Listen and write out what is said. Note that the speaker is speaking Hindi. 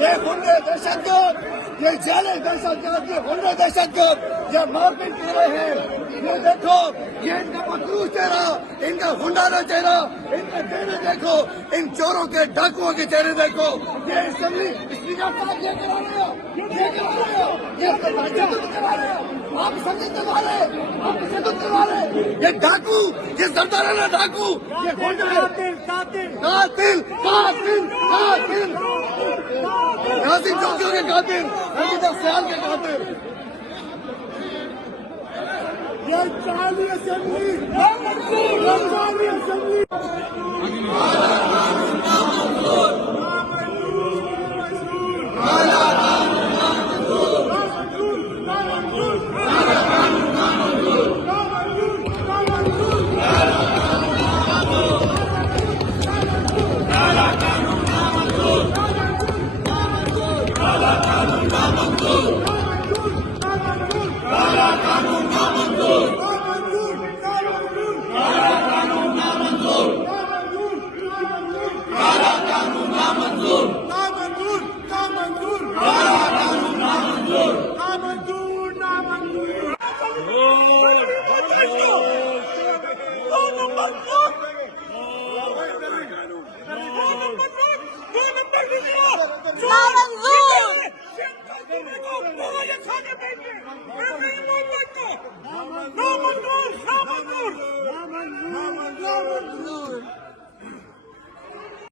ये गुंडे दहशतगर्द, ये जाले दहशतगर्द, ये गुंडे दहशतगर्द, ये मारपीट कर रहे हैं। ये देखो, ये इनका मखरूज चेहरा, इनका गुंडाना चेहरा, इनके चेहरे देखो, इन चोरों के डाकुओं के चेहरे देखो। ये असेंबली स्पीकर साहब ये करा रहे हो, ये करवा रहे हो, आप संगीत करवा रहे, आप संगीत करवा रहे। ये डाकू, ये सरदाराना डाकू, ये गुंडे कातिल कातिल कातिल कातिल नासिर चौकियों के कातिल, अंकिता सियाल के कातिल। ये चाली असेंबली